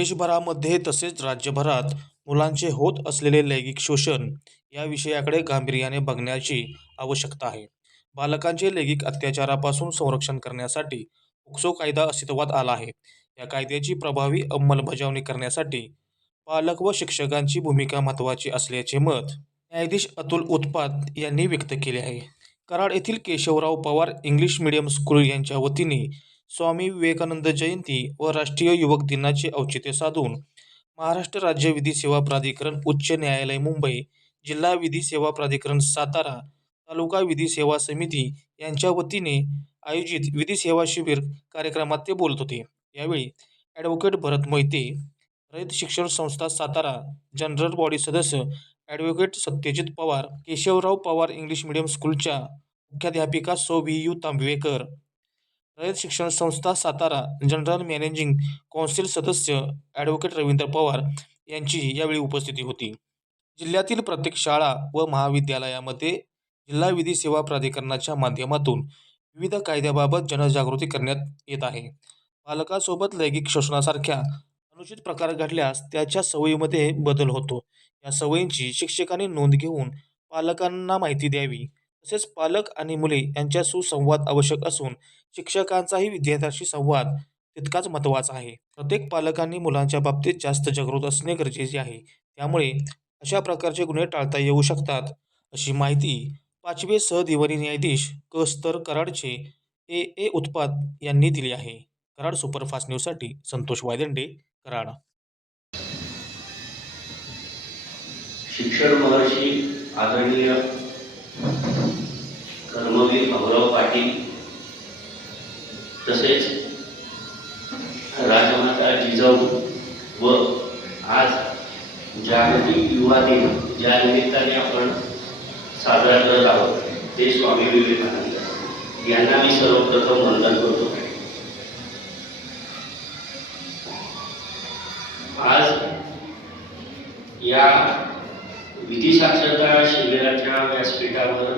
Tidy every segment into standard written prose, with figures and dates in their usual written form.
देशभरामध्ये तसेच राज्यभरात मुलांचे होत असलेले लैंगिक शोषण या विषयाकडे गांभीर्याने बघण्याची आवश्यकता आहे. बालकांचे लैंगिक अत्याचारापासून संरक्षण करण्यासाठी पोक्सो कायदा अस्तित्वात आला आहे. या कायद्याची प्रभावी अंमलबजावणी करण्यासाठी पालक व शिक्षकांची भूमिका महत्त्वाची असल्याचे मत न्यायाधीश अतुल उत्पात यांनी व्यक्त केले आहे. कराड येथील Keshavrao Pawar English medium school यांच्या वतीने स्वामी विवेकानंद जयंती व राष्ट्रीय युवक दिनाचे औचित्य साधून महाराष्ट्र राज्य विधी सेवा प्राधिकरण उच्च न्यायालय मुंबई, जिल्हा विधी सेवा प्राधिकरण सातारा, तालुका विधी सेवा समिती यांच्या वतीने आयोजित विधी सेवा शिबिर कार्यक्रमात ते बोलत होते. यावेळी ॲडव्होकेट भरत मोहिते, रयत शिक्षण संस्था सातारा जनरल बॉडी सदस्य advocate Satyajit Pawar, Keshavrao Pawar English medium स्कूलच्या मुख्याध्यापिका सौ व्ही यू तांबवेकर, रयत शिक्षण संस्था सातारा जनरल मॅनेजिंग कौन्सिल सदस्य ॲडव्होकेट रवींद्र पवार यांची यावेळी उपस्थिती होती. जिल्ह्यातील प्रत्येक शाळा व महाविद्यालयामध्ये जिल्हा विधी सेवा प्राधिकरणाच्या माध्यमातून विविध कायद्याबाबत जनजागृती करण्यात येत आहे. बालकासोबत लैंगिक शोषणासारख्या अनुचित प्रकार घडल्यास त्याच्या सवयीमध्ये बदल होतो. या सवयींची शिक्षकांनी नोंद घेऊन पालकांना माहिती द्यावी. तसेच पालक आणि मुले यांच्यात सुसंवाद आवश्यक असून शिक्षकांचाही विद्यार्थ्यांशी संवाद तितकाच महत्त्वाचा आहे. प्रत्येक पालकांनी मुलांच्या बाबतीत जास्त जागृत असणे गरजेचे आहे. त्यामुळे अशा प्रकारचे गुन्हे टाळता येऊ शकतात, अशी माहिती 5वे सहदिवाणी न्यायाधीश स्तर कराडचे ए उत्पात यांनी दिली आहे. कराड सुपरफास्ट न्यूजसाठी संतोष वायदंडे, कराड. शिक्षण महर्षी आदरणीय कर्मवीर भाऊराव पाटील तसेच राजमाता जिजाऊ व आज जागतिक युवा दिन ज्या निमित्ताने आपण साजरा करत आहोत ते स्वामी विवेकानंद यांना मी सर्वप्रथम वंदन करतो. आज या विधी साक्षरता शिबिराच्या व्यासपीठावर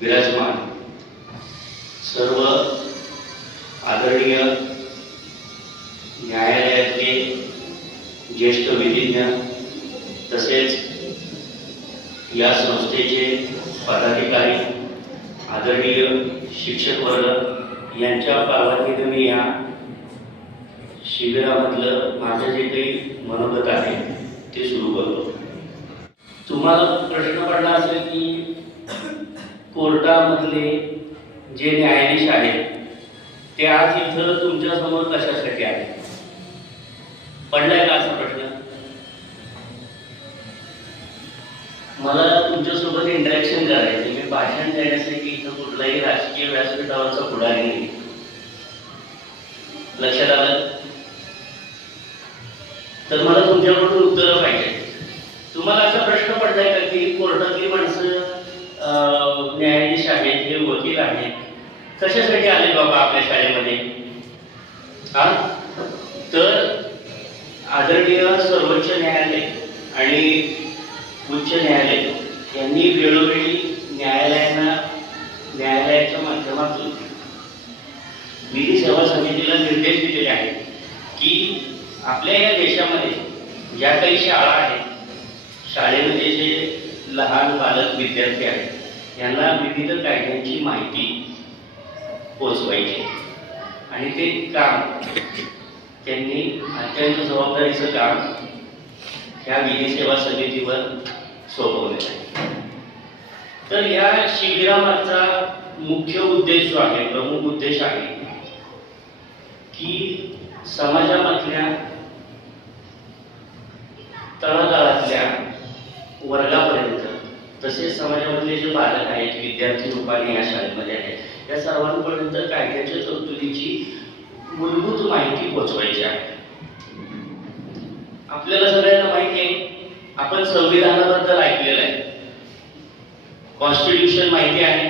विराजमान सर्व आदरणीय न्यायालयातले ज्येष्ठ विधिज्ञ तसेच या संस्थेचे पदाधिकारी, आदरणीय शिक्षक वर्ग यांच्या परवानगीने मी या शिबिरामधलं माझं जे काही मनोगत आहे ते सुरू करतो. तुम्हाला प्रश्न पडला असेल की कोर्टामधले जे न्यायाधीश आहेत ते आज इथं तुमच्या समोर कशासाठी आहे? पडलाय का असा प्रश्न? मला तुमच्यासोबत इंटरॅक्शन करायचं, मी भाषण देण्यासाठी इथं कुठलाही राजकीय व्यासपीठावरचा पुढारी नाही. लक्षात आलं? तर मला तुमच्याकडून उत्तरं पाहिजे. तुम्हाला असा प्रश्न पडलाय का की कोर्टातली माणसं न्यायाधीश आहेत, हे वकील आहेत, कशासाठी आले बाबा आपल्या शाळेमध्ये? तर आदरणीय सर्वोच्च न्यायालय आणि उच्च न्यायालय यांनी वेळोवेळी न्यायालयाच्या माध्यमातून विधी सेवा समितीला निर्देश दिलेले आहेत की आपल्या या देशामध्ये ज्या काही शाळा आहेत, शाळेमध्ये जे लहान बालक विद्यार्थी आहेत यांना विविध कायद्यांची माहिती पोचवायची आणि ते काम त्यांनी अत्यंत जबाबदारीचं काम ह्या विधी सेवा समितीवर सोपवले आहे. तर या शिबिरामागचा मुख्य उद्देश जो आहे, प्रमुख उद्देश आहे की समाजामधल्या तळागाळातल्या वर्गापर्यंत तसेच समाजामधले जे बालक आहेत, विद्यार्थी रूपाने या शाळेमध्ये आहेत, या सर्वांपर्यंत कायद्याच्या तरतुदीची मूलभूत माहिती पोहोचवायची आहे. आपल्याला सगळ्यांना माहिती आहे, आपण संविधानाबद्दल ऐकलेलं आहे, कॉन्स्टिट्यूशन माहिती आहे.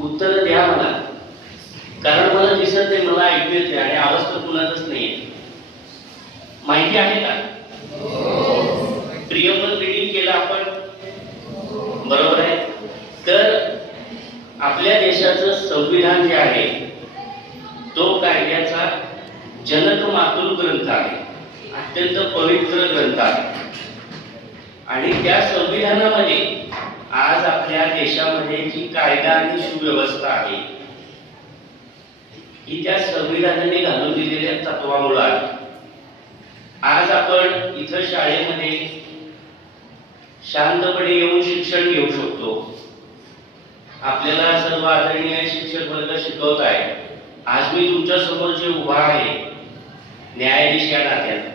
उत्तर द्या मला, कारण मला दिसत नाही, मला ऐकू येते आणि आवाज तर कुणाचाच नाहीये. माहिती आहे का? प्रियंबल रीडिंग केलं आपण, बरोबर आहे. तर आपल्या देशाचं संविधान जे आहे तो कायद्याचा जनक मातृ ग्रंथ आहे. अत्यंत पवित्र ग्रंथ आहे आणि त्या संविधानामध्ये आज आपल्या देशामध्ये जी कायदा आणि सुव्यवस्था आहे ही त्या संविधानाने घालून दिलेल्या तत्वामुळे आहे. आज आपण इथं शाळेमध्ये शांतपणे येऊन शिक्षण घेऊ शकतो. आपल्याला सर्व आदरणीय शिक्षक वर्ग शिकवत आहे. आज मी तुमच्या समोर जे उभा आहे न्यायाधीश या नात्याने,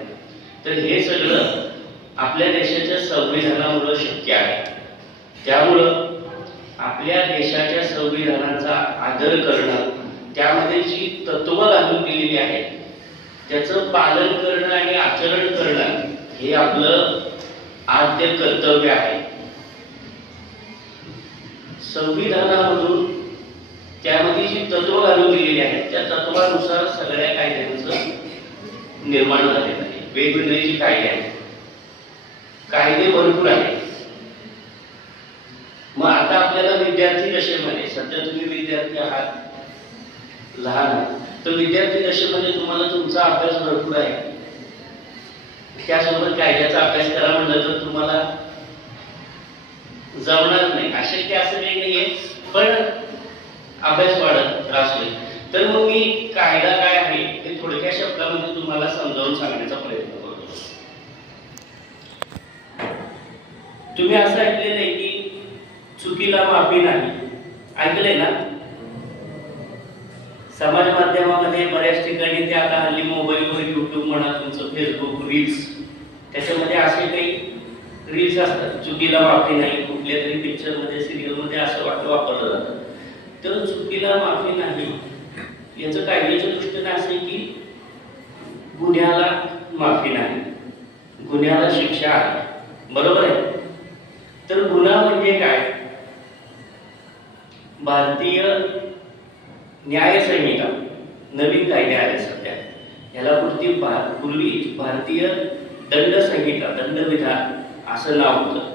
तर हे सगळं आपल्या देशाच्या संविधानामुळे शक्य आहे. त्यामुळं आपल्या देशाच्या संविधानाचा आदर करणं, त्यामध्ये जी तत्व घालून दिलेली आहेत त्याचं पालन करणं आणि आचरण करणं हे आपलं आद्य कर्तव्य आहे. संविधानामधून त्यामध्ये जी तत्व घालून दिलेली आहेत त्या तत्वानुसार सगळ्या कायद्यांचं निर्माण झालेलं आहे. वेगवेगळे जे कायदे आहेत, कायदे भरपूर आहेत. मग आता आपल्याला विद्यार्थी दशेमध्ये, सध्या तुम्ही विद्यार्थी आहात, लहान आहात, तर विद्यार्थी दशेमध्ये तुम्हाला तुमचा अभ्यास भरपूर आहे. त्यासोबत कायद्याचा अभ्यास करा म्हणलं तर तुम्हाला जमणार नाही. अशक्य असं काही नाहीये, पण अभ्यास वाढत त्रास होईल. तर मग मी कायदा काय आहे हे थोडक्या शब्दामध्ये तुम्हाला समजावून सांगण्याचा प्रयत्न करतो. तुम्ही असं ऐकलेलं आहे की चुकीला माफी नाही, ऐकलंय ना? समाज माध्यमामध्ये बऱ्याच ठिकाणी ते आता हल्ली मोबाईलवर, युट्यूब म्हणा, तुमचं फेसबुक, रील्स, त्याच्यामध्ये असे काही रील्स असतात, चुकीला माफी नाही. कुठल्या तरी पिक्चरमध्ये, सिरियलमध्ये असं वापरलं जातं. तर चुकीला माफी नाही याचं कायद्याच्या दृष्टीने असं आहे की गुन्ह्याला माफी नाही, गुन्ह्याला शिक्षा आहे. बरोबर आहे? तर गुन्हा म्हणजे काय? भारतीय न्याय संहिता, नवीन कायदे आले सध्या, याला पूर्वी भारतीय दंड संहिता, दंडविधान असं नाव होतं.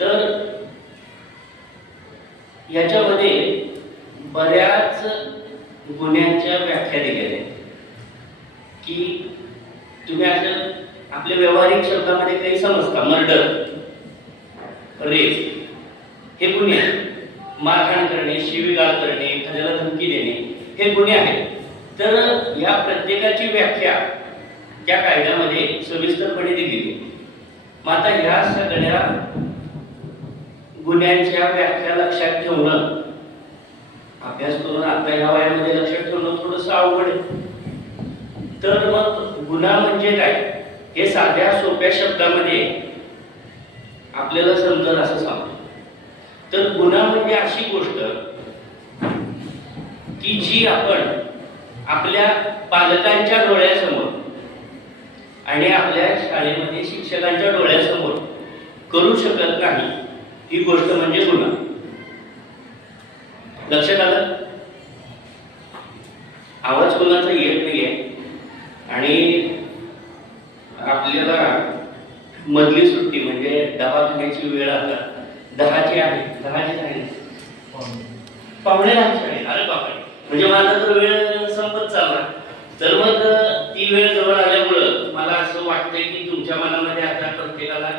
तर याच्यामध्ये बऱ्याच गुन्ह्यांच्या व्याख्या दिलेल्या आहेत की तुम्ही असं आपल्या व्यावहारिक शब्दामध्ये काही समजता. मर्डर, रेप हे गुन्हे आहेत. मारहाण करणे, शिवीगाळ करणे, एखाद्याला धमकी देणे हे गुन्हे आहेत. तर या प्रत्येकाची व्याख्या त्या कायद्यामध्ये सविस्तरपणे दिलेली आहे. मग आता ह्या सगळ्या गुन्ह्यांच्या व्याख्या लक्षात ठेवणं, अभ्यास करून आता ह्या वयामध्ये लक्षात ठेवणं थोडंसं अवघड आहे. तर मग गुन्हा म्हणजे काय हे साध्या सोप्या शब्दामध्ये आपल्याला समजेल असं सांगतो. तर गुन्हा म्हणजे अशी गोष्ट की जी आपण आपल्या पालकांच्या डोळ्यासमोर आणि आपल्या शाळेमध्ये शिक्षकांच्या डोळ्यासमोर करू शकत नाही, ही गोष्ट म्हणजे गुन्हा. लक्षात आलं? आवाज कोणाचा येत नाहीये आणि आपल्याला मधली सुट्टी म्हणजे दवाखान्याची वेळ आता 10ची आहे. 10ची आहे, पावणे 10ची आहे. अरे बापरे, म्हणजे माझा तर वेळ संपत चालला. तर मग ती वेळ जवळ आल्यामुळं मला असं वाटतंय की तुमच्या मनामध्ये आता प्रत्येकाला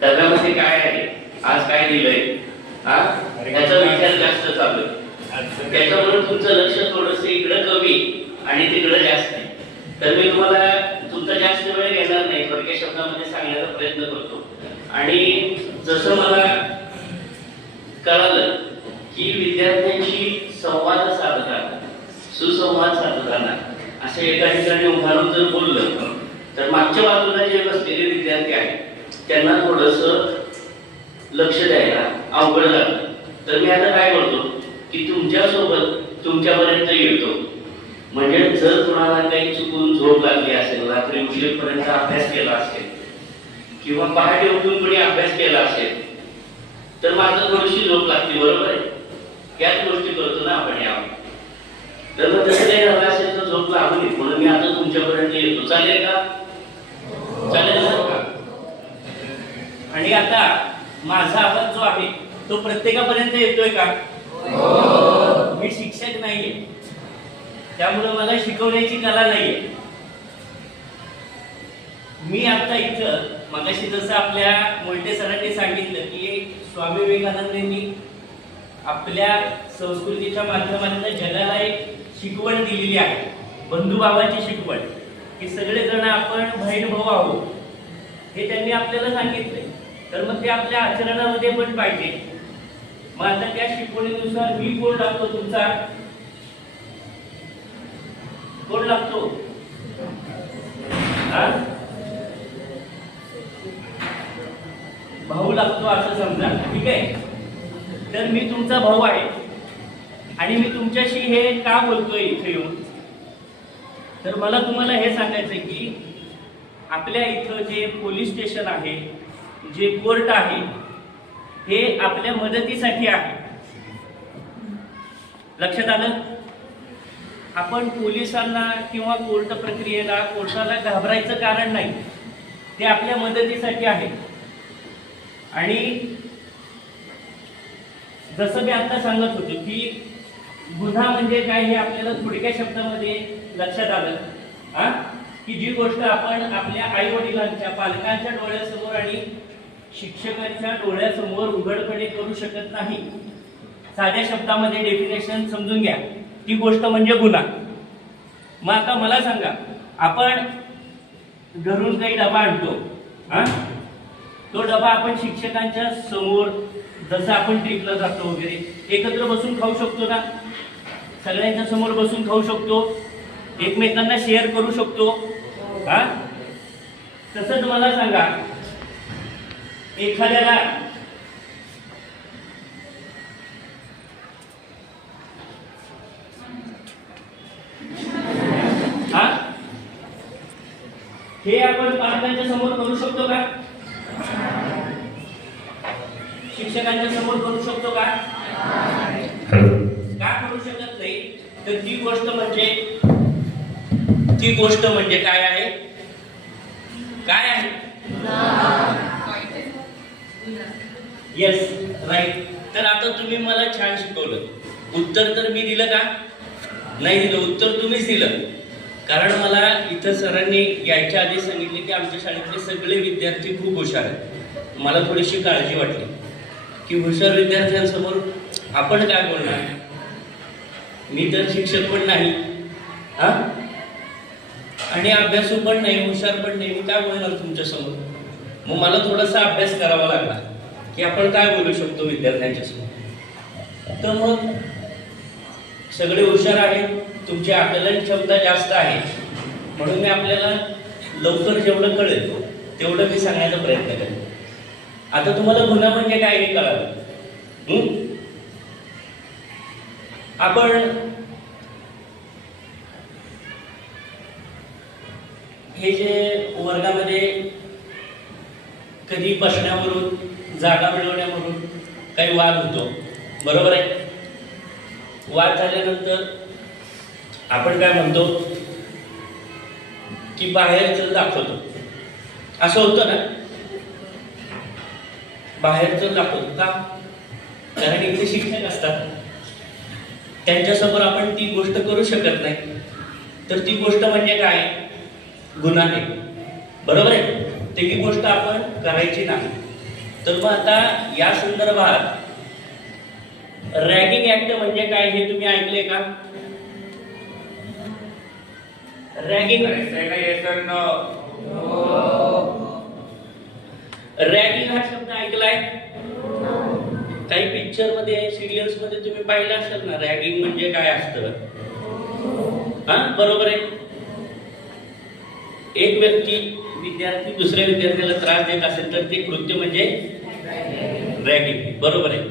डब्यामध्ये काय आहे, आज काय दिलंय, याचा विचार जास्त चालू आहे. त्याच्यामुळे तुमचं लक्ष थोडंसं इकडं कमी आणि तिकडं जास्त आहे. तर मी तुम्हाला तुमचा जास्त वेळ घेणार नाही, थोडक्या शब्दामध्ये सांगण्याचा प्रयत्न करतो. आणि जसं मला कळालं की विद्यार्थ्यांशी संवाद साधताना, सुसंवाद साधताना असे एका ठिकाणी उभारून जर बोललं तर मागच्या बाजूला जे बसलेले विद्यार्थी आहेत त्यांना थोडंसं लक्ष द्यायला अवघड झालं. तर मी आता काय करतो की तुमच्यासोबत तुमच्यापर्यंत येतो. म्हणजे जर कुणाला काही चुकून झोप लागली असेल, रात्री उशीरपर्यंत अभ्यास केला असेल किंवा पहाटे उठून कोणी अभ्यास केला असेल तर माझं थोडीशी झोप लागते. बरोबर आहे? याच गोष्टी करतो ना आपण यावर. तर मग तसं काही झालं असेल तर झोप लागू नये म्हणून मी आता तुमच्यापर्यंत येतो. चालेल का? चालेल का? आणि आता माझा आवाज जो आहे तो प्रत्येकापर्यंत येतोय का? मी शिक्षक नाहीये, त्यामुळे मला शिकवण्याची कला नाहीये. मी आता इथं मगाशी जसं आपल्या मोल्टे सरांनी सांगितलं की स्वामी विवेकानंदांनी आपल्या संस्कृतीच्या माध्यमातून जगाला एक शिकवण दिलेली आहे, बंधुभावाची शिकवण, की सगळेजण आपण बहीण भाऊ आहोत, हे त्यांनी आपल्याला सांगितलंय. तर मग ते आपल्या आचरणामध्ये पण पाहिजे. मग आता त्या शिकवणीनुसार मी कोण लागतो तुमचा? कोण लागतो? भाऊ लागतो असं समजा, ठीक आहे. तर मी तुमचा भाऊ आहे आणि मी तुमच्याशी हे का बोलतोय इथे येऊन, तर मला तुम्हाला हे सांगायचंय की आपल्या इथं जे पोलीस स्टेशन आहे, जे कोर्ट आहे, हे आपल्या मदतीसाठी आहे. लक्षात आलं? आपण पोलिसांना किंवा कोर्ट प्रक्रियेला, कोर्टाला घाबरायचं कारण नाही, ते आपल्या मदतीसाठी आहे. आणि जसं मी आता सांगत होतो की गुन्हा म्हणजे काय हे आपल्याला थोडक्या शब्दामध्ये लक्षात आलं, की जी गोष्ट आपण आपल्या आई वडिलांच्या, पालकांच्या डोळ्यासमोर आणि शिक्षकांच्या डोळ्यासमोर उघडपणे करू शकत नाही, साध्या शब्दामध्ये डेफिनेशन समजून घ्या, ती गोष्ट म्हणजे गुन्हा. मग आता मला सांगा, आपण घरून काही डबा आणतो, तो डबा आपण शिक्षकांच्या समोर, जसं आपण ट्रिपला जातो वगैरे, एकत्र बसून खाऊ शकतो ना? सगळ्यांच्या समोर बसून खाऊ शकतो, एकमेकांना शेअर करू शकतो. तसंच मला सांगा, एखाद्याला हे आपण पालकांच्या समोर करू शकतो का? शिक्षकांच्या समोर करू शकतो का? का करू शकत नाही? तर ती गोष्ट म्हणजे काय आहे? काय आहे? Yes, right. तर आता तुम्ही मला छान शिकवलं. उत्तर तर मी दिलं का? नाही दिलं. उत्तर तुम्हीच दिलं. कारण मला इथं सरांनी यायच्या आधी सांगितले की आमच्या शाळेतले सगळे विद्यार्थी खूप हुशार आहेत. मला थोडीशी काळजी वाटली की हुशार विद्यार्थ्यांसमोर आपण काय बोलणार? मी तर शिक्षक पण नाही, आणि अभ्यासू पण नाही, हुशार पण नाही, मी काय बोलणार तुमच्या समोर? मग मला थोडासा अभ्यास करावा लागला की आपण काय बोलू शकतो विद्यार्थ्यांच्या समोर. तर मग सगळे हुशार आहेत, तुमची आकलन क्षमता जास्त आहे, म्हणून मी आपल्याला लवकर जेवढं कळेल तेवढं मी सांगण्याचा प्रयत्न करेन. आता तुम्हाला गुन्हा म्हणजे काय हे कळालं. आपण हे जे वर्गामध्ये कधी बसण्यावरून, जागा मिळवण्यावरून काही वाद होतो, बरोबर आहे? वाद झाल्यानंतर आपण काय म्हणतो की बाहेरचं दाखवतो, असं होतं ना? बाहेरचं दाखवतो का? कारण इथे शिक्षक असतात, त्यांच्यासमोर आपण ती गोष्ट करू शकत नाही, तर ती गोष्ट म्हणजे काय? गुन्हा आहे, बरोबर आहे? ती गोष्ट आपण करायची नाही. तर मग आता या संदर्भात रॅगिंग ऍक्ट म्हणजे काय हे तुम्ही ऐकले का? रॅगिंग, रॅगिंग हा शब्द ऐकलाय? काही पिक्चर मध्ये, सिरियल्स मध्ये तुम्ही पाहिलं असेल ना, रॅगिंग म्हणजे काय असतं. बरोबर आहे? एक व्यक्ती, विद्यार्थी दुसऱ्या विद्यार्थ्याला त्रास देत असेल तर ते कृत्य म्हणजे रॅगिंग, बरोबर आहे?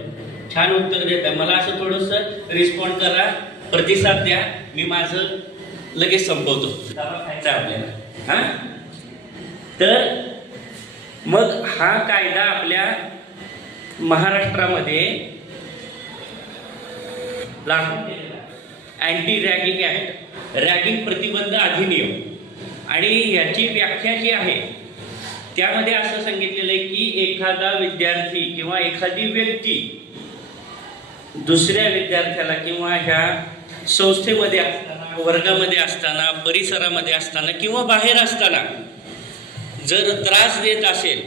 छान उत्तर देत आहे. मला असं थोडंसं रिस्पॉन्ड करा, प्रतिसाद द्या, मी माझं लगेच संपवतो. खायचं आपल्याला. तर मग हा कायदा आपल्या महाराष्ट्रामध्ये लागू केलेला, अँटी रॅगिंग ऍक्ट, रॅगिंग प्रतिबंध अधिनियम. आणि याची व्याख्या जी आहे त्यामध्ये असं सांगितलेलं आहे की एखादा विद्यार्थी किंवा एखादी व्यक्ती दुसऱ्या विद्यार्थ्याला किंवा ह्या संस्थेमध्ये असताना, वर्गामध्ये असताना, परिसरामध्ये असताना किंवा बाहेर असताना जर त्रास देत असेल,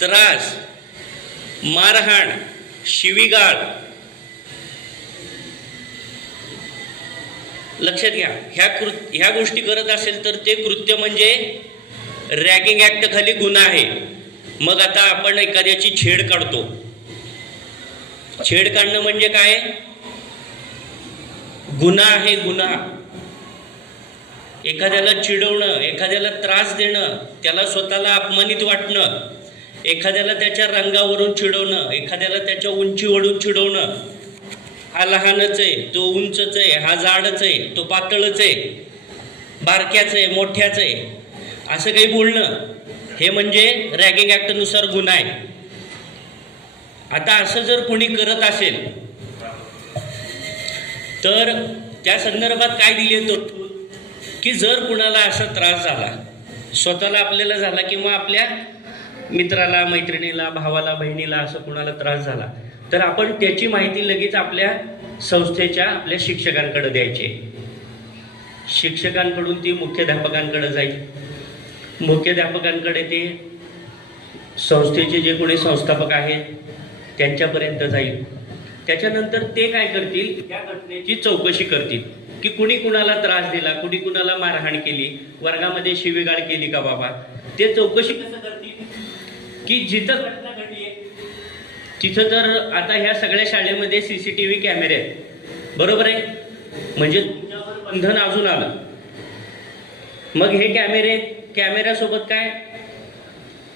त्रास, मारहाण, शिवीगाळ, लक्षात घ्या, ह्या गोष्टी करत असेल तर ते कृत्य म्हणजे रॅगिंग ऍक्ट खाली गुन्हा आहे. मग आता आपण एखाद्याची छेड काढतो. छेड काढणं म्हणजे काय? गुन्हा आहे, गुन्हा. एखाद्याला चिडवणं, एखाद्याला त्रास देणं, त्याला स्वतःला अपमानित वाटणं, एखाद्याला त्याच्या रंगावरून चिडवणं, एखाद्याला त्याच्या उंचीवरून चिडवणं. हा लहानच आहे, तो उंचच आहे, हा जाडच आहे, तो पातळच आहे, बारक्याच आहे, मोठ्याच आहे, असं काही बोलणं, हे म्हणजे रॅगिंग ॲक्टनुसार गुन्हा आहे. आता असं जर कोणी करत असेल तर त्या संदर्भात काय दिले तरतूद की जर कुणाला असा त्रास झाला, स्वतःला आपल्याला झाला किंवा आपल्या मित्राला, मैत्रिणीला, भावाला, बहिणीला असं कुणाला त्रास झाला तर आपण त्याची माहिती लगेच आपल्या संस्थेच्या आपल्या शिक्षकांकडे द्यायची. शिक्षकांकडून ती मुख्याध्यापकांकडे जाईल, मुख्याध्यापकांकडे ते संस्थेचे जे कोणी संस्थापक आहेत त्यांच्यापर्यंत जाईल. त्याच्यानंतर ते काय करतील, या घटनेची चौकशी करतील की कुणी कुणाला त्रास दिला, कुणी कुणाला मारहाण केली, वर्गामध्ये शिवीगाळ केली का बाबा. ते चौकशी कसं करतील की जिथं घटना घडली तिथं तर आता ह्या सगळ्या शाळेमध्ये CCTV कॅमेरे आहेत, बरोबर आहे. म्हणजे तुमच्यावर बंधन अजून आलं. मग हे कॅमेऱ्यासोबत काय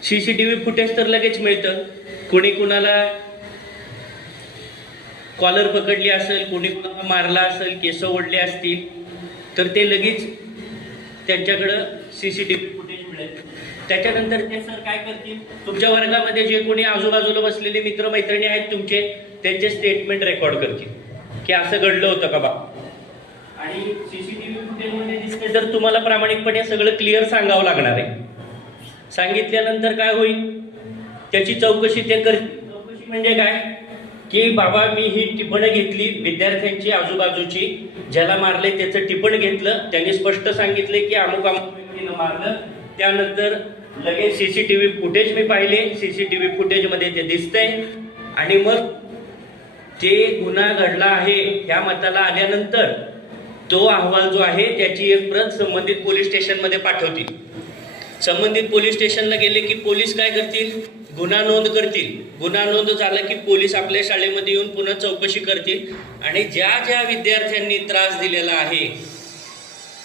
CCTV फुटेज तर लगेच मिळतं. कुणी कुणाला कॉलर पकडली असेल, कुणी कुणाला मारला असेल, केस ओढले असतील तर ते लगेच त्यांच्याकडं CCTV फुटेज मिळेल. त्याच्यानंतर ते सर काय करतील, तुमच्या वर्गामध्ये जे कोणी आजूबाजूला बसलेले मित्रमैत्रिणी आहेत तुमचे, त्यांचे स्टेटमेंट रेकॉर्ड करतील की असं घडलं होतं का बा. आणि CCTV फुटेजमध्ये दिसते तर तुम्हाला प्रामाणिकपणे सगळं क्लिअर सांगावं लागणार आहे. सांगितल्यानंतर काय होईल, त्याची चौकशी ते करतील. चौकशी म्हणजे काय की बाबा मी ही टिपणं घेतली विद्यार्थ्यांची आजूबाजूची, ज्याला मारले त्याचं टिपण घेतलं, त्यांनी स्पष्ट सांगितले की अमुक अमुक व्यक्तीनं मारलं. त्यानंतर लगेच CCTV फुटेज मी पाहिले, CCTV फुटेजमध्ये ते दिसतंय. आणि मग ते गुन्हा घडला आहे ह्या मताला आल्यानंतर तो अहवाल जो आहे त्याची एक प्रत संबंधित पोलीस स्टेशनमध्ये पाठवतील. संबंधित पोलीस स्टेशनला गेले की पोलीस काय करतील, गुन्हा नोंद करतील. गुन्हा नोंद झाला की पोलीस आपल्या शाळेमध्ये येऊन पुन्हा चौकशी करतील आणि ज्या ज्या विद्यार्थ्यांनी त्रास दिलेला आहे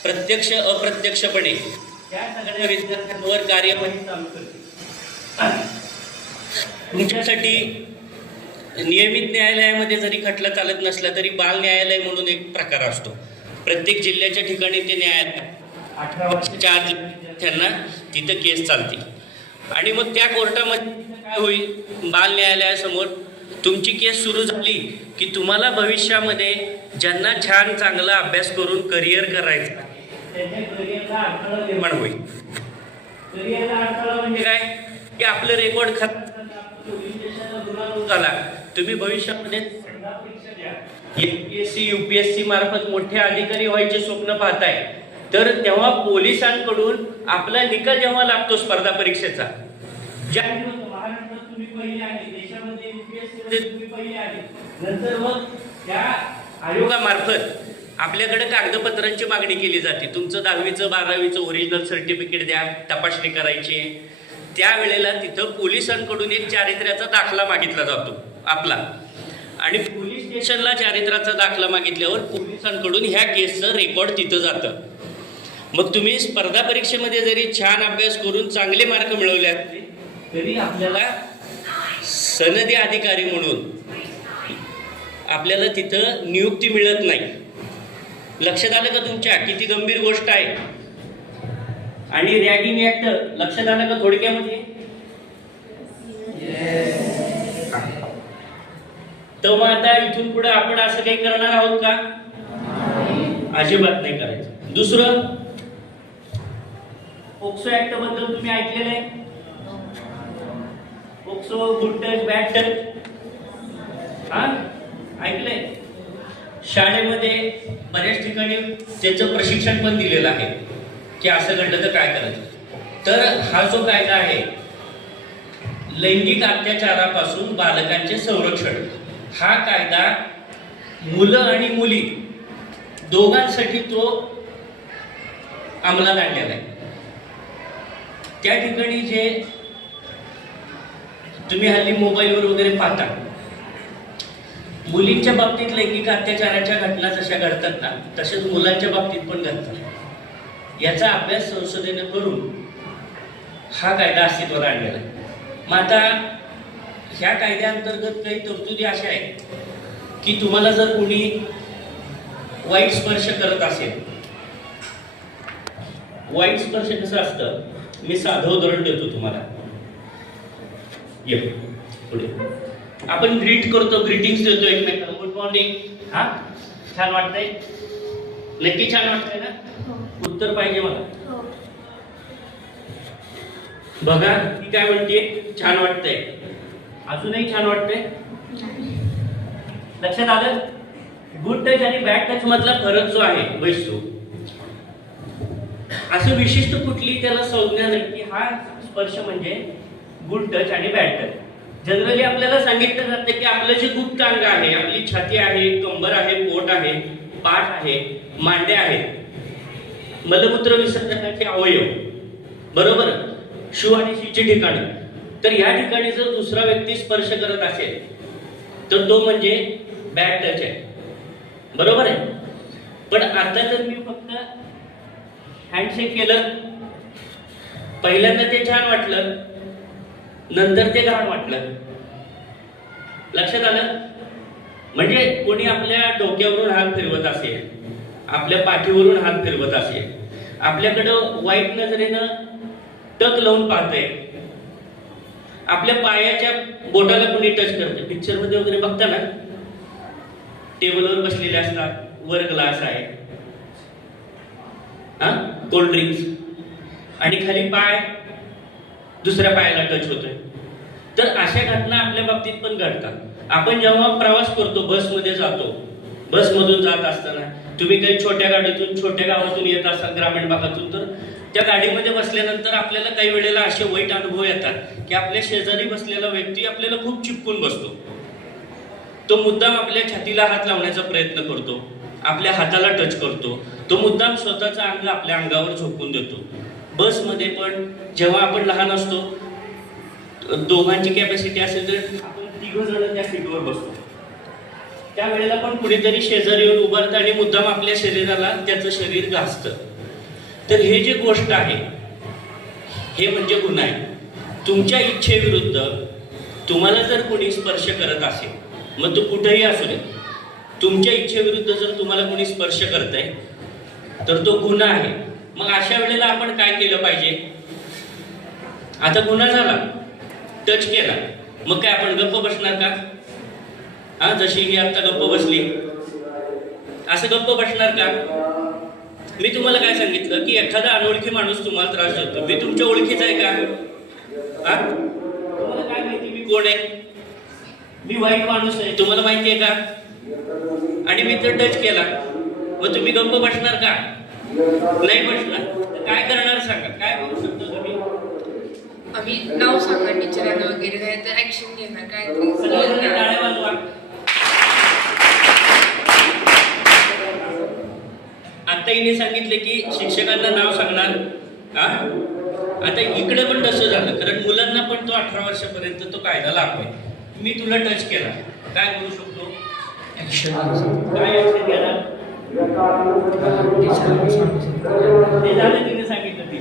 प्रत्यक्ष अप्रत्यक्षपणे त्या सगळ्या विद्यार्थ्यांवर कार्यवाही चालू करतील. तुमच्यासाठी नियमित न्यायालयामध्ये जरी खटला चालत नसला तरी बाल न्यायालय म्हणून एक प्रकार असतो. प्रत्येक जिल्ह्याच्या ठिकाणी ते न्यायालय 18 वर्षाच्या आत विद्यार्थ्यांना तिथं केस चालते. आणि मग त्या कोर्टामध्ये काय होईल, बाल न्यायालयासमोर तुमची केस सुरू झाली की तुम्हाला भविष्यामध्ये ज्यांना छान चांगला अभ्यास करून करिअर करायचं त्यांच्या करिअरला अडथळा निर्माण होईल. करिअरला अडथळा म्हणजे काय की आपलं रेकॉर्ड पोलीस स्टेशनला गुन्हा नोंद झाला, तुम्ही भविष्यामध्ये परीक्षा द्या, APSC UPSC मार्फत मोठे अधिकारी व्हायचे स्वप्न पाहताय तर तेव्हा पोलिसांकडून आपला निकाल जेव्हा लागतो स्पर्धा परीक्षेचा, ज्या महाराष्ट्रात तुम्ही पहिले आहे, देशामध्ये UPSC मध्ये तुम्ही पहिले आहे, नंतर मग त्या आयोगामार्फत आपल्याकडे कागदपत्रांची मागणी केली जाते. तुमचं 10वीचं 12वीचं ओरिजिनल सर्टिफिकेट द्या, तपासणी करायची. त्यावेळेला तिथं पोलिसांकडून एक चारित्र्याचा दाखला मागितला जातो आपला. आणि पोलीस स्टेशनला चारित्र्याचा दाखला मागितल्यावर पोलिसांकडून ह्या केसचं रेकॉर्ड तिथं जातं. मग तुम्ही स्पर्धा परीक्षेमध्ये जरी छान अभ्यास करून चांगले मार्क मिळवले असले तरी आपल्याला सनदी अधिकारी म्हणून आपल्याला तिथं नियुक्ती मिळत नाही. लक्षात आलं का तुमच्या, किती गंभीर गोष्ट आहे. आणि रॅगिंग ऍक्ट लक्षात आलं का थोडक्यामध्ये. तर मग आता इथून पुढे आपण असं काही करणार आहोत का, अजिबात नाही करायचं. दुसरं, पोक्सो ऍक्ट बद्दल तुम्ही ऐकलेलं आहे. POCSO, good touch, bad touch, हा ऐकलंय. शाळेमध्ये बऱ्याच ठिकाणी त्याचं प्रशिक्षण पण दिलेलं आहे. की असं घडलं तर काय करायचं. तर हा जो कायदा आहे लैंगिक अत्याचारापासून बालकांचे संरक्षण, हा कायदा मुलं आणि मुली दोघांसाठी तो अंमलात आणलेला आहे. त्या ठिकाणी जे तुम्ही हल्ली मोबाईलवर वगैरे पाहता, मुलींच्या बाबतीत लैंगिक अत्याचाराच्या घटना जशा घडतात ना, तसेच मुलांच्या बाबतीत पण घडतात. याचा अभ्यास संसदेने करून हा कायदा अस्तित्वात आणलेला आहे. मग आता ह्या कायद्याअंतर्गत काही तरतुदी अशा आहेत की तुम्हाला जर कोणी वाईट स्पर्श करत असेल, वाईट स्पर्श कसं असतं, मी साधं उदाहरण देतो तुम्हाला. ये पुढे आपण ग्रीट करतो, ग्रीटिंग्स देतो एकमेकांना, गुड मॉर्निंग, हा छान वाटतंय, नक्की छान वाटतंय ना? उत्तर पाहिजे मला. बघा ती काय म्हणते, छान वाटतंय. अजूनही छान वाटतंय? लक्षात आलं? गुड टच आणि बॅड टच मधला फरक जो आहे वैसू, असं विशिष्ट कुठली त्याला संज्ञा नाही की हा स्पर्श म्हणजे गुड टच आणि बॅड टच. जनरली आपल्याला सांगितलं जातं की आपलं जे गुप्त अंग आहे, आपली छाती आहे, कंबर आहे, पोट आहे, पाठ आहे, मांड्या आहेत, मलमूत्र विसर्जनाचे अवयव, बरोबर, शू आणि शीची ठिकाणं. तर या ठिकाणी जर दुसरा व्यक्ती स्पर्श करत असेल तर तो म्हणजे बॅड टच आहे, बरोबर आहे. पण आता जर मी फक्त हँडशेक केलं, पहिल्यांदा ते छान वाटलं, नंतर ते घाण वाटलं. लक्षात आलं? म्हणजे कोणी आपल्या डोक्यावरून हात फिरवत असेल, आपल्या पाठीवरून हात फिरवत असेल, आपल्याकडं वाईट नजरेनं टक लावून पाहतंय, आपल्या पायाच्या बोटाला कोणी टच करते. पिक्चर मध्ये वगैरे बघता ना, टेबलवर बसलेले असतात, वर ग्लास आहे, हा कोल्ड ड्रिंक्स, आणि खाली पाय दुसऱ्या पायाला टच होतोय. तर अशा घटना आपल्या बाबतीत पण घडतात. आपण जेव्हा प्रवास करतो, बसमध्ये जातो, बसमधून जात असताना तुम्ही काही छोट्या गाडीतून, छोट्या गावातून येत असाल, ग्रामीण भागातून, तर त्या गाडीमध्ये बसल्यानंतर आपल्याला काही वेळेला असे वाईट अनुभव येतात की आपल्या शेजारी बसलेला व्यक्ती आपल्याला खूप चिपकून बसतो. तो मुद्दाम आपल्या छातीला हात लावण्याचा प्रयत्न करतो, आपल्या हाताला टच करतो, तो मुद्दाम स्वतःचा अंग आपल्या अंगावर झोपून देतो. बसमध्ये पण जेव्हा आपण लहान असतो, दोघांची कॅपॅसिटी असेल तर आपण 3 जण त्या सीटवर बसतो, त्यावेळेला पण कुणीतरी शेजारी येऊन उभारतं आणि मुद्दाम आपल्या शरीराला त्याचं शरीर घासतं. तर हे जे गोष्ट आहे हे म्हणजे गुन्हा आहे. तुमच्या इच्छेविरुद्ध तुम्हाला जर कोणी स्पर्श करत असेल, मग तो कुठेही असू दे, तुमच्या इच्छेविरुद्ध जर तुम्हाला कोणी स्पर्श करतंय तर तो गुन्हा आहे. मग अशा वेळेला आपण काय केलं पाहिजे? आता गुन्हा झाला, टच केला, मग काय आपण गप्प बसणार का? हा, जशी ही आता गप्प बसली, असं गप्प बसणार का? मी तुम्हाला काय सांगितलं की एखादा अनोळखी माणूस तुम्हाला त्रास देतो, मी तुमच्या ओळखीचा आहे का? हा, तुम्हाला काय माहिती मी कोण आहे? मी वाईट माणूस आहे, तुम्हाला माहिती आहे का? आणि मी तर टच केला, मग तुम्ही गप्प बसणार का? नाही बसणार. तर काय करणार सांगा, काय करू शकतो तुम्ही? आम्ही नाव सांगा टीचरांना वगैरे, नाही तर ऍक्शन घेणार काय सगळ्यांनी टाळ्या वाजवा. आता हिने सांगितले की शिक्षकांना नाव सांगणार. हा, आता इकडे पण तसं झालं, कारण मुलांना पण तो 18 वर्षापर्यंत तो कायदा लागतोय. मी तुला टच केला, काय करू शकतो? काय ऍक्शन घेणार? ते झालं तिने सांगितलं, ते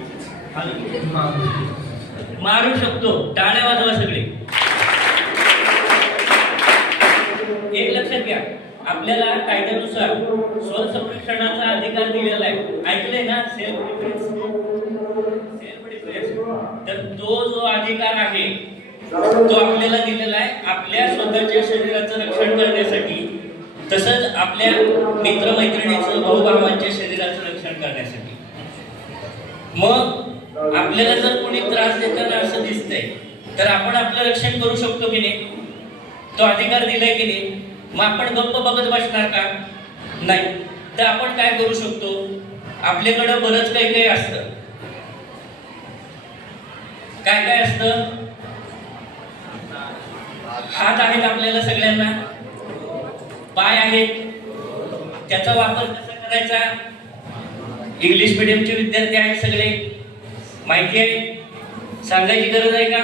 मारू शकतो. टाळ्या वाजवा सगळे. एक लक्षात घ्या, आपल्याला कायद्यानुसार स्वसंरक्षणाचा अधिकार दिलेला आहे. ऐकलंय ना, सेल्फ डिफेन्स. तर तो जो अधिकार आहे तो आपल्याला दिलेला आहे आपल्या स्वतःच्या शरीराचं रक्षण करण्यासाठी, तसंच आपल्या मित्रमैत्रिणीचं, भाऊभावांच्या शरीराचं रक्षण करण्यासाठी. मग आपल्याला जर कोणी त्रास देताना असं दिसतंय तर आपण आपलं रक्षण करू शकतो की नाही? तो अधिकार दिलाय की नाही? मग आपण गप्प बघत बसणार का? नाही. तर आपण काय करू शकतो? आपल्याकडं बरंच काही काही असतं. काय काय असतं? हात आहेत आपल्याला सगळ्यांना, पाय आहेत, त्याचा वापर कसा करायचा? इंग्लिश मिडियमचे विद्यार्थी आहेत सगळे, माहिती आहे? सांगायची गरज आहे का?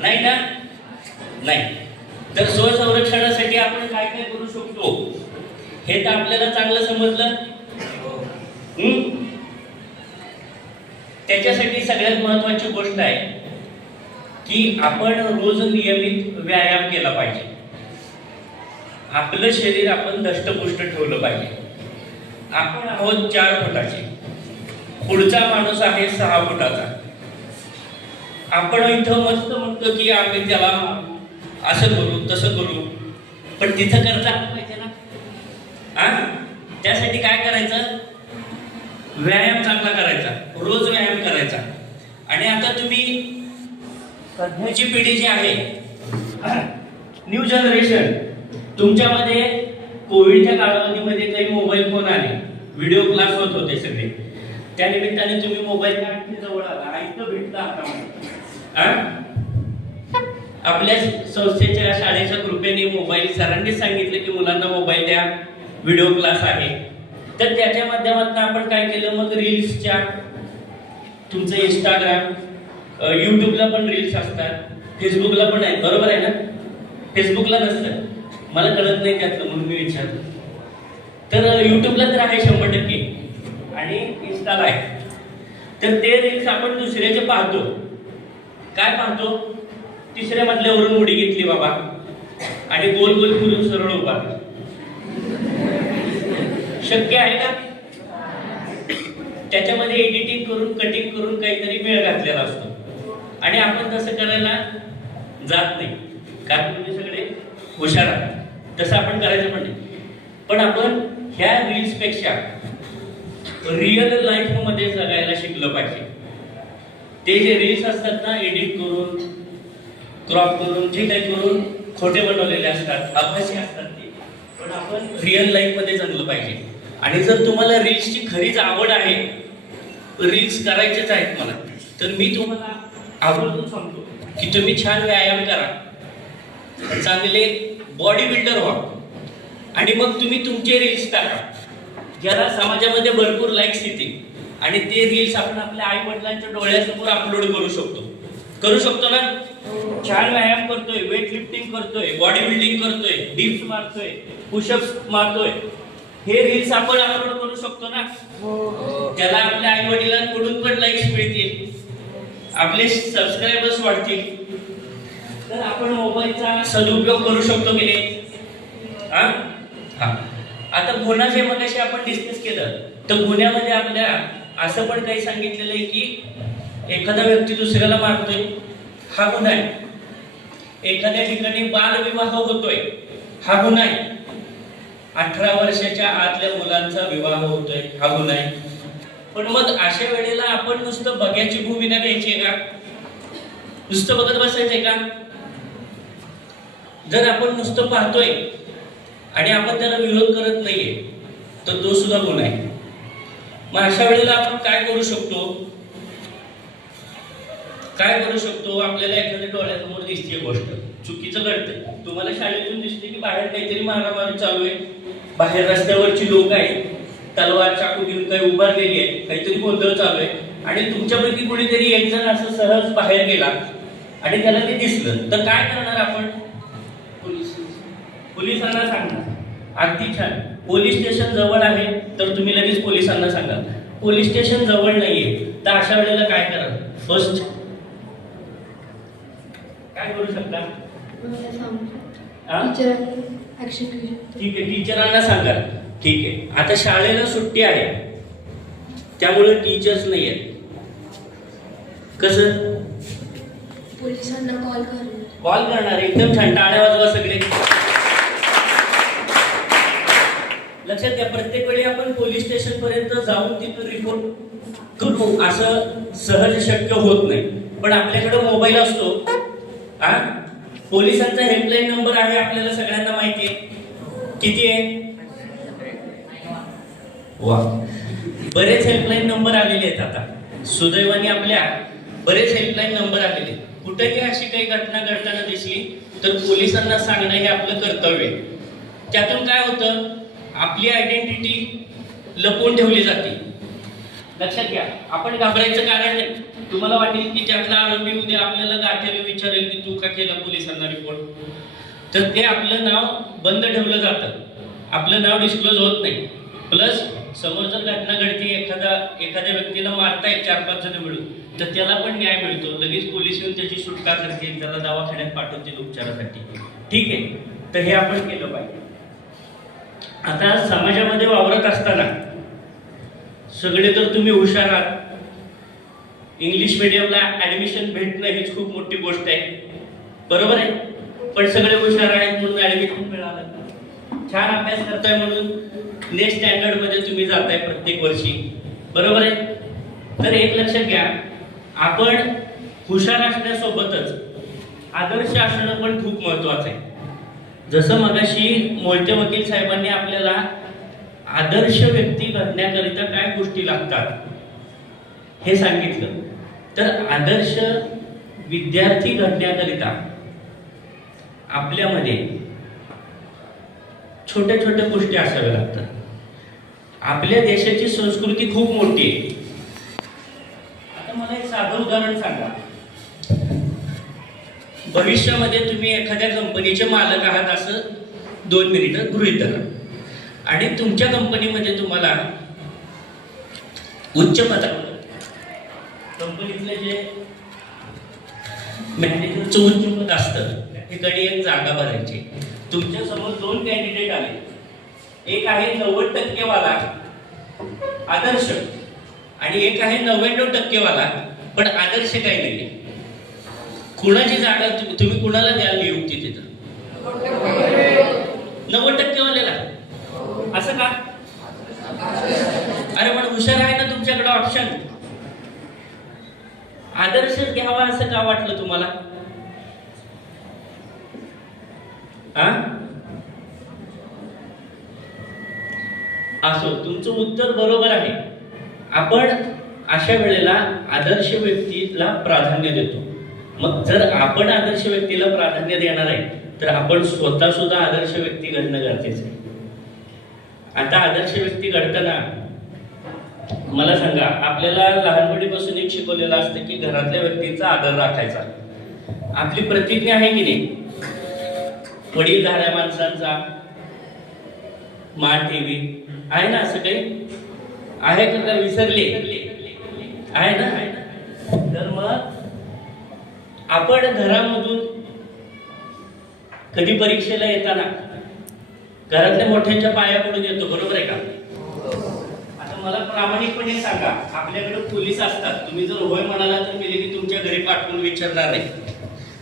नाही ना? नाही. तर स्वसंरक्षणासाठी आपण काय काय करू शकतो हे तर आपल्याला चांगलं समजलं. त्याच्यासाठी सगळ्यात महत्वाची गोष्ट आहे की आपण रोज नियमित व्यायाम केला पाहिजे. आपलं शरीर आपण धष्टपुष्ट ठेवलं पाहिजे. आपण आहोत 4 फुटाचे, पुढचा माणूस आहे 6 फुटाचा. आपण इथं मस्त म्हणतो की आम्ही त्याला असं करू तसं करू, पण तिथं करता पाहिजे ना. त्यासाठी काय करायचं? व्यायाम चांगला करायचा, रोज व्यायाम करायचा. आणि आता तुम्ही सध्याची पिढी जी आहे, न्यू जनरेशन, तुमच्यामध्ये कोविडच्या कालावधीमध्ये काही मोबाईल फोन आले, व्हिडिओ क्लास होत होते सगळे. त्या निमित्ताने तुम्ही मोबाईल जवळ आला, ऐकतं भेटलं आता. आपल्या संस्थेच्या शाळेच्या कृपेने मोबाईल, सरांनी सांगितलं की मुलांना मोबाईल द्या, व्हिडिओ क्लास आहे. तर त्याच्या माध्यमातून आपण काय केलं, मग रील्सच्या, तुमचं इंस्टाग्राम, युट्यूबला पण रील्स असतात, फेसबुकला पण आहे, बरोबर आहे ना? फेसबुकला नसतं, मला कळत नाही त्यातलं म्हणून मी विचारलं. तर युट्यूबला तर आहे 100% आणि इंस्टाला आहे. तर ते रील्स आपण दुसऱ्याचे पाहतो. काय पाहतो? तिसऱ्या मजल्यावरून उडी घेतली बाबा आणि गोल गोल फिरून सरळ उभा. शक्य आहे का? त्याच्यामध्ये एडिटिंग करून, कटिंग करून काहीतरी मेळ घातलेला असतो आणि आपण तसं करायला जात नाही, कारण तुम्ही सगळे हुशार आहात. तसं आपण करायचं पण नाही. पण आपण ह्या रील्स पेक्षा रिअल लाईफ मध्ये जगायला शिकलं पाहिजे. ते जे रील्स असतात ना, एडिट करून, क्रॉप करून, जे काही करून खोटे बनवलेले असतात, आभासी असतात ते, पण आपण रिअल लाईफ मध्ये जगलं पाहिजे. आणि जर तुम्हाला रील्सची खरीच आवड आहे, रील्स करायचेच आहेत मला, तर मी तुम्हाला आवर्जून सांगतो की तुम्ही छान व्यायाम करा, चांगले बॉडी बिल्डर व्हा आणि मग तुम्ही तुमचे रील्स टाका, ज्याला समाजामध्ये भरपूर लाईक्स येतील. आणि ते रील्स आपण आपल्या आई वडिलांच्या डोळ्यासमोर अपलोड करू शकतो ना. छान व्यायाम करतोय, वेट लिफ्टिंग करतोय, बॉडी बिल्डिंग करतोय, डिप्स मारतोय, पुशअप्स मारतोय, हे रील्स आपण अपलोड करू शकतो ना. त्याला आपल्या आई वडिलांकडून पण लाईक्स मिळतील, आपले सबस्क्रायबर्स वाढतील. तर आपण मोबाईलचा सदुपयोग करू शकतो की नाही? आता गुन्ह्याचे मगाशी आपण डिस्कस केलं, तर गुन्ह्यामध्ये आपल्या असं पण काही सांगितलेलं आहे की एखादा व्यक्ती दुसऱ्याला मारतोय, हा गुन्हा आहे. एखाद्या ठिकाणी बालविवाह होतोय, हा गुन्हा आहे. 18 वर्षाच्या आतल्या मुलांचा विवाह होतोय, हा गुन्हा आहे. पण मग अशा वेळेला आपण नुसतं बघ्याची भूमिका घ्यायची का? नुसतं बघत बसायचंय का? जर आपण नुसतं पाहतोय आणि आपण त्याला विरोध करत नाहीये, तर तो सुद्धा गुन्हा आहे. मग अशा वेळेला आपण काय करू शकतो? आपल्याला एखाद्या डोळ्यासमोर दिसते गोष्ट, चुकीचं घडतं, तुम्हाला शाळेतून दिसते की बाहेर काहीतरी मारामारी चालू आहे, बाहेर रस्त्यावरची लोक आहेत, तलवार चाकू घेऊन काही उभारलेली आहे, काहीतरी गोंधळ चालू आहे, आणि तुमच्यापैकी कुणीतरी एक जण असं सहज बाहेर गेला आणि त्याला ते दिसलं, तर काय करणार आपण? पोलिसांना सांगणार. अगदी छान. पोलीस स्टेशन जवळ आहे तर तुम्ही लगेच पोलिसांना सांगा. पोलीस स्टेशन जवळ नाहीये तर अशा वेळेला काय करा? फर्स्ट काय करू शकता? ठीक आहे, टीचरांना सांगा. ठीक आहे, आता शाळेला सुट्टी आहे त्यामुळे टीचर्स नाही आहेत, कसं? पोलिसांना कॉल करणार. एकदम छान, टाळ्या वाजवा सगळे. लक्षात घ्या, प्रत्येक वेळी आपण पोलीस स्टेशन पर्यंत जाऊन तिथं रिपोर्ट करू असं सहज शक्य होत नाही, पण आपल्याकडे मोबाईल असतो. पोलिसांचा हेल्पलाईन नंबर आहे, आपल्याला सगळ्यांना माहिती आहे. किती आहे? वा, बरेच हेल्पलाईन नंबर आलेले आहेत आता सुदैवाने आपल्या बरेच हेल्पलाईन नंबर आलेले आहेत. कुठेही अशी काही घटना घडताना दिसली तर पोलिसांना सांगणं हे आपलं कर्तव्य आहे. त्यातून काय होतं, आपली आयडेंटिटी लपवून ठेवली जाते. लक्षात घ्या, आपण घाबरायचं कारण नाही. तुम्हाला वाटेल की त्यातला आरोपी उद्या आपल्याला गाठ्याला विचारेल की तू का केला पोलिसांना रिपोर्ट, तर ते आपलं नाव बंद ठेवलं जातं, आपलं नाव डिस्क्लोज होत नाही. प्लस समोर जर घटना घडते, एखाद्या व्यक्तीला मारतायत 4-5 जण मिळून, तर त्याला पण न्याय मिळतो. लगेच पोलीस येऊन त्याची सुटका करतील, त्याला दवाखान्यात पाठवतील उपचारासाठी. ठीक आहे, तर हे आपण केलं पाहिजे. आता समाजामध्ये वावरत असताना सगळे तर तुम्ही हुशार आहात. इंग्लिश मिडियमला ऍडमिशन भेटणं हीच खूप मोठी गोष्ट आहे, बरोबर आहे. पण सगळे हुशार आहेत म्हणून ऍडमिशन मिळालं, छान अभ्यास करताय म्हणून नेक्स्ट स्टँडर्ड मध्ये तुम्ही जाताय प्रत्येक वर्षी, बरोबर आहे. तर एक लक्षात घ्या, आपण हुशार असण्यासोबतच आदर्श असणं पण खूप महत्वाचं आहे. जसं मगाशी मोहिते वकील साहेबांनी आपल्याला आदर्श व्यक्ती घडण्याकरिता काय गोष्टी लागतात हे सांगितलं, तर आदर्श विद्यार्थी घडण्याकरिता आपल्यामध्ये छोट्या छोट्या गोष्टी असाव्या लागतात. आपल्या देशाची संस्कृती खूप मोठी आहे. आता मला एक साधं उदाहरण सांगा. भविष्यामध्ये तुम्ही एखाद्या कंपनीचे मालक आहात असं 2 मिनिटं गृहीत धरा, आणि तुमच्या कंपनीमध्ये तुम्हाला उच्च पदावर कंपनीतले जे मॅनेजरचं उच्च पद असतं त्या ठिकाणी एक जागा भरायची. तुमच्या समोर 2 कॅन्डिडेट आले. एक आहे 90% वाला आदर्श, आणि एक आहे 99% वाला पण आदर्श काही नाही. कुणाची जागा तुम्ही कुणाला द्याल नियुक्ती तिथं? 90% वाल्याला. असं का? अरे पण हुशार आहे ना तुमच्याकडे ऑप्शन. आदर्श घ्यावा असं का वाटलं तुम्हाला? असो, तुमचं उत्तर बरोबर आहे. आपण अशा वेळेला आदर्श व्यक्तीला प्राधान्य देतो. मग जर आपण आदर्श व्यक्तीला प्राधान्य देणार आहे तर आपण स्वतः सुद्धा आदर्श व्यक्ती घडणं गरजेचं आहे. आता आदर्श व्यक्ती घडताना मला सांगा, आपल्याला लहानपणीपासून एक शिकवलेलं असतं की घरातल्या व्यक्तींचा आदर राखायचा. आपली प्रतिज्ञा आहे की नाही? वडीलधाऱ्या माणसांचा मान ठेवी आहे ना. असं काही आहे का? विसरले आहे ना. तर मग आपण घरामधून कधी परीक्षेला येताना घरातल्या मोठ्यांच्या पाया पडून येतो, बरोबर आहे का? आता मला प्रामाणिकपणे सांगा, आपल्याकडे पोलीस असतात, तुम्ही जर होय म्हणाला तर मी लगेच तुमच्या घरी पाठवून विचारणार नाही.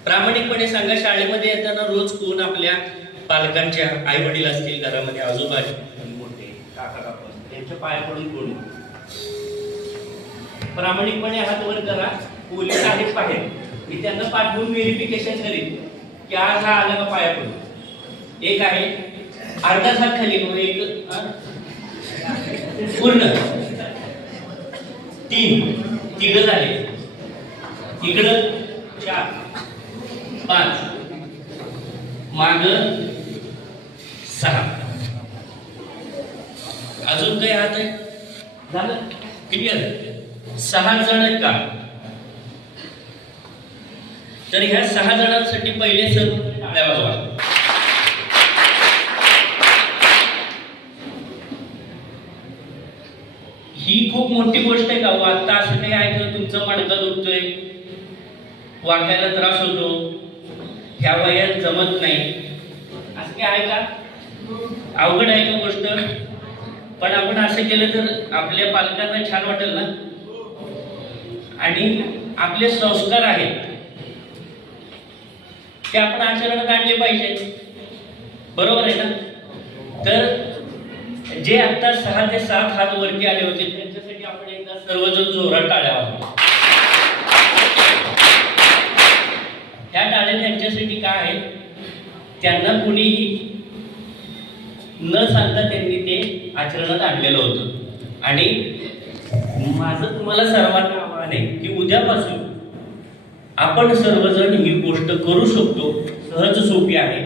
प्रामाणिकपणे सांगा, शाळेमध्ये येताना रोज कोण आपल्या पालकांच्या आई वडील असतील घरामध्ये, आजोबाजी मोठे काका काका यांच्या पाया पडून कोण? प्रामाणिकपणे हात वर करा. पोलीस आहेत बाहेर, मी त्यांना पाठवून व्हेरिफिकेशन करीन की आज हा आला का पाया पडून. एक आहे अर्धा हात खाली, एक पूर्ण 3 झाले. इकडं 4 5 माग 6. अजून काही हात आहे? झालं क्लिअर? 6 जण आहेत का? तर ह्या 6 जणांसाठी पहिले सर्व टाळ्या वाजवा. ही खूप मोठी गोष्ट आहे का? आता असं काही आहे का तुमचं मणका दुखतोय, वाकायला त्रास होतो, ह्या वयात जमत नाही, असं काय आहे का? अवघड आहे का गोष्ट? पण आपण असं केलं तर आपल्या पालकांना छान वाटेल ना. आणि आपले संस्कार आहेत ते आपण आचरणात आणले पाहिजे, बरोबर आहे ना. तर जे आता 6 ते 7 हात वरती आले होते त्यांच्यासाठी आपण एकदा सर्वजण जोरात टाळ्या वाजवा. ह्या टाळ्या त्यांच्यासाठी काय आहे? त्यांना कुणीही न सांगता त्यांनी ते आचरणात आणलेलं होतं. आणि माझं तुम्हाला सर्वांना आव्हान आहे की उद्यापासून आपण सर्वजण ही गोष्ट करू शकतो, सहज सोपी आहे,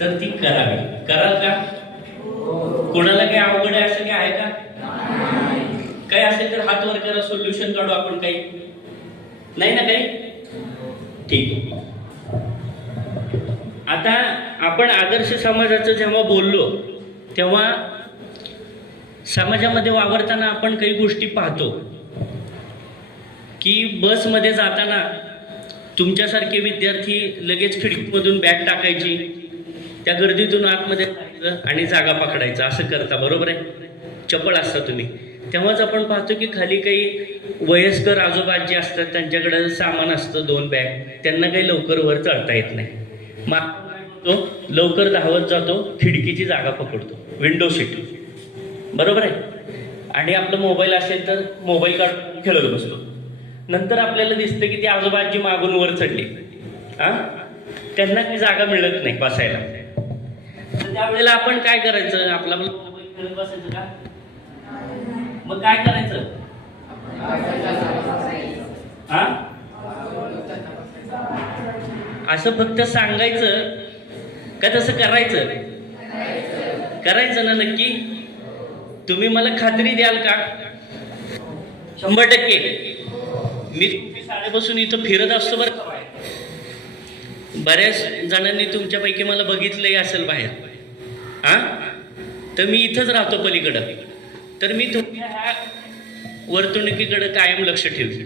तर ती करावी. कराल का? कोणाला काही अवघड आहे असं काही आहे का? काही असेल तर हात वर करा, सोल्युशन काढू आपण. काही नाही ना? काही ठीक आहे. आता आपण आदर्श समाजाचं जेव्हा बोललो तेव्हा समाजामध्ये वावरताना आपण काही गोष्टी पाहतो की बसमध्ये जाताना तुमच्यासारखे विद्यार्थी लगेच खिडकीमधून बॅग टाकायची, त्या गर्दीतून आतमध्ये जायचं आणि जागा पकडायचं, असं करता. बरोबर आहे? चपळ असता तुम्ही. तेव्हाच आपण पाहतो की खाली काही वयस्कर आजोबा जे असतात त्यांच्याकडे सामान असतं, 2 बॅग, त्यांना काही लवकर वर चढता येत नाही. मग आपण काय करतो? लवकर धावत जातो, खिडकीची जागा पकडतो, विंडो सीट. बरोबर आहे? आणि आपलं मोबाईल असेल तर मोबाईल काढून खेळत बसतो. नंतर आपल्याला दिसतं की ती आजोबाजी मागून वर चढली, त्यांना काही जागा मिळत नाही बसायला. तर त्यावेळेला आपण काय करायचं? आपला मोबाईल खेळत बसायचं का? मग काय करायचं? असं फक्त सांगायचं का तसं करायचं? करायचं ना नक्की? तुम्ही मला खात्री द्याल का? 100%. मी तुमची शाळेपासून इथं फिरत असतो बरं का. बऱ्याच जणांनी तुमच्यापैकी मला बघितलंही असेल बाहेर. तर मी इथंच राहतो पलीकडं. तर मी तुमच्या ह्या वर्तणुकीकडे कायम लक्ष ठेवतो.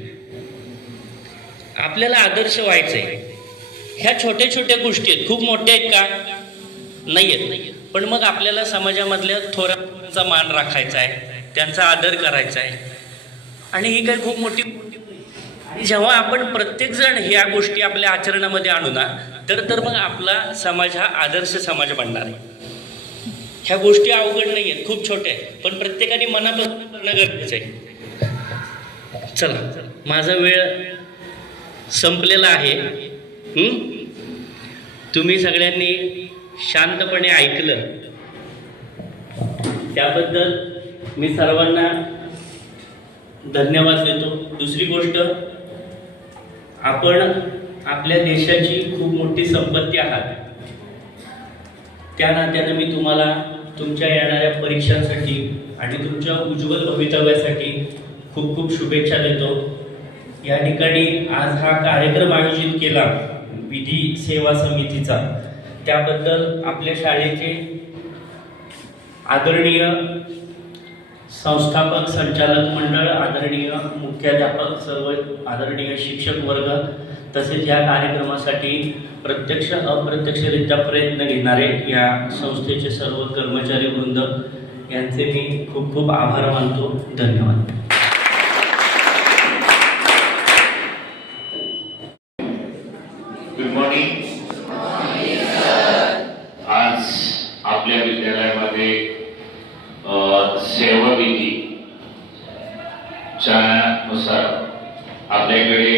आपल्याला आदर्श व्हायचं आहे. ह्या छोट्या छोट्या गोष्टी आहेत, खूप मोठ्या आहेत का? नाही आहेत. पण मग आपल्याला समाजामधल्या थोरांचा मान राखायचा आहे, त्यांचा आदर करायचा आहे. आणि ही काही खूप मोठी आणि जेव्हा आपण प्रत्येकजण ह्या गोष्टी आपल्या आचरणामध्ये आणू ना, तर मग आपला समाज हा आदर्श समाज बनणार आहे. ह्या गोष्टी अवघड नाही आहेत, खूप छोट्या आहेत, पण प्रत्येकाने मनापासून करणं गरजेचं आहे. चला, माझा वेळ संपलेला आहे. तुम्ही सगळ्यांनी शांतपणे ऐकलं, त्याबद्दल मी सर्वांना धन्यवाद देतो. दुसरी गोष्ट, आपण आपल्या देशाची खूप मोठी संपत्ती आहात. त्या नात्यानं मी तुम्हाला तुमच्या येणाऱ्या परीक्षांसाठी आणि तुमच्या उज्ज्वल भवितव्यासाठी खूप खूप शुभेच्छा देतो. या ठिकाणी आज हा कार्यक्रम आयोजित केला विधी सेवा समितीचा, त्याबद्दल आपल्या शाळेचे आदरणीय संस्थापक, संचालक मंडळ, आदरणीय मुख्याध्यापक, सर्व आदरणीय शिक्षक वर्ग, तसेच या कार्यक्रमासाठी प्रत्यक्ष अप्रत्यक्षरित्या प्रयत्न घेणारे या संस्थेचे सर्व कर्मचारी वृंद यांचे मी खूप खूप आभार मानतो. धन्यवाद. Good morning. आज आपल्या विद्यालयामध्ये सेवाविधीच्या नुसार आपल्याकडे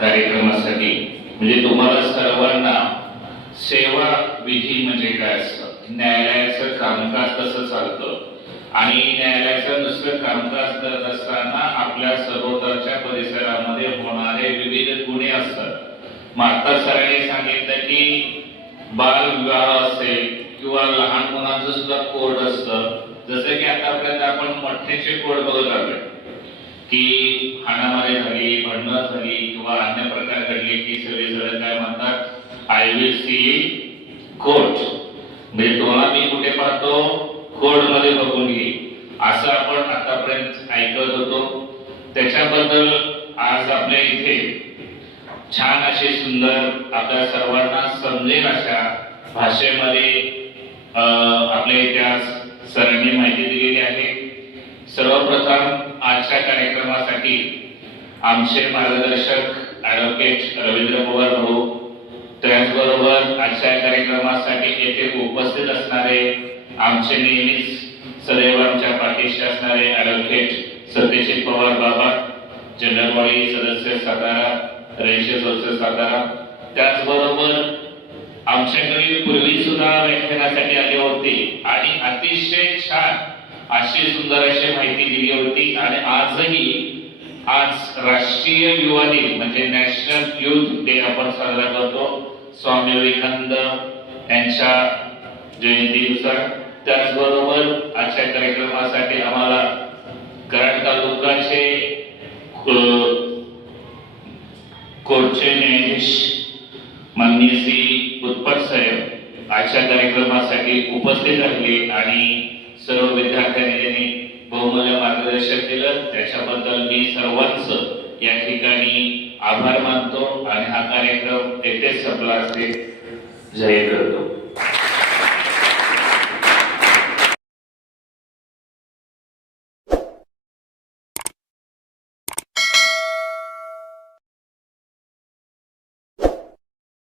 कार्यक्रमासाठी म्हणजे तुम्हाला सर्वांना सेवा विधी म्हणजे काय असतं, न्यायालयाचं कामकाज कसं चालतं आणि न्यायालयाचं नुसतं कामकाज करत असताना आपल्या सभोवतालच्या परिसरामध्ये होणारे विविध गुन्हे असतात. माता सरांनी सांगितलं की बालविवाह असेल किंवा लहान मुलांचं सुद्धा कोड असतं. जसं की आतापर्यंत आपण मठ्ठेचे कोड बघत आलोय की हाणामारी झाली, भांडणं झाली किंवा अन्य प्रकार घडले की सगळे काय म्हणतात, आय विल सी कोर्ट. म्हणजे तुम्हाला मी कुठे पाहतो, कोर्ट मध्ये बघून घे, असं आपण आतापर्यंत ऐकत होतो. त्याच्याबद्दल आज आपल्या इथे छान अशी सुंदर आपल्या सर्वांना समजेल अशा भाषेमध्ये आपल्या इतिहास सरांनी माहिती दिलेली आहे. सर्वप्रथम आजच्या कार्यक्रमासाठी आमचे मार्गदर्शक ॲडव्होकेट रवींद्र पवार भाऊ, त्याचबरोबर आजच्या कार्यक्रमासाठी येथे उपस्थित असणारे आमचे नेहमीच सदैव आमच्या पाठीशी असणारे ॲडव्होकेट सत्यजित पवार बाबा, जनरलवाडी सदस्य सातारा, रेषे सदस्य सातारा, त्याचबरोबर आमच्याकडे पूर्वी सुद्धा व्याख्यानासाठी आले होते आणि अतिशय छान अशी सुंदर अशी माहिती दिली होती. आणि आज राष्ट्रीय युवा दिन म्हणजे नॅशनल युथ डे आपण साजरा करतो स्वामी विवेकानंद यांच्या जयंतीनुसार. त्याचबरोबर आजच्या कार्यक्रमासाठी आम्हाला कराड तालुक्याचे कोर्टचे न्यायाधीश माननीय श्री उत्पट साहेब आजच्या कार्यक्रमासाठी उपस्थित राहिले आणि सर्व विद्यार्थ्यांनी त्यांनी बहुमूल्य मार्गदर्शन केलं. त्याच्याबद्दल मी सर्वांचं या ठिकाणी आभार मानतो आणि हा कार्यक्रम येथेच संपला असे जाहीर करतो.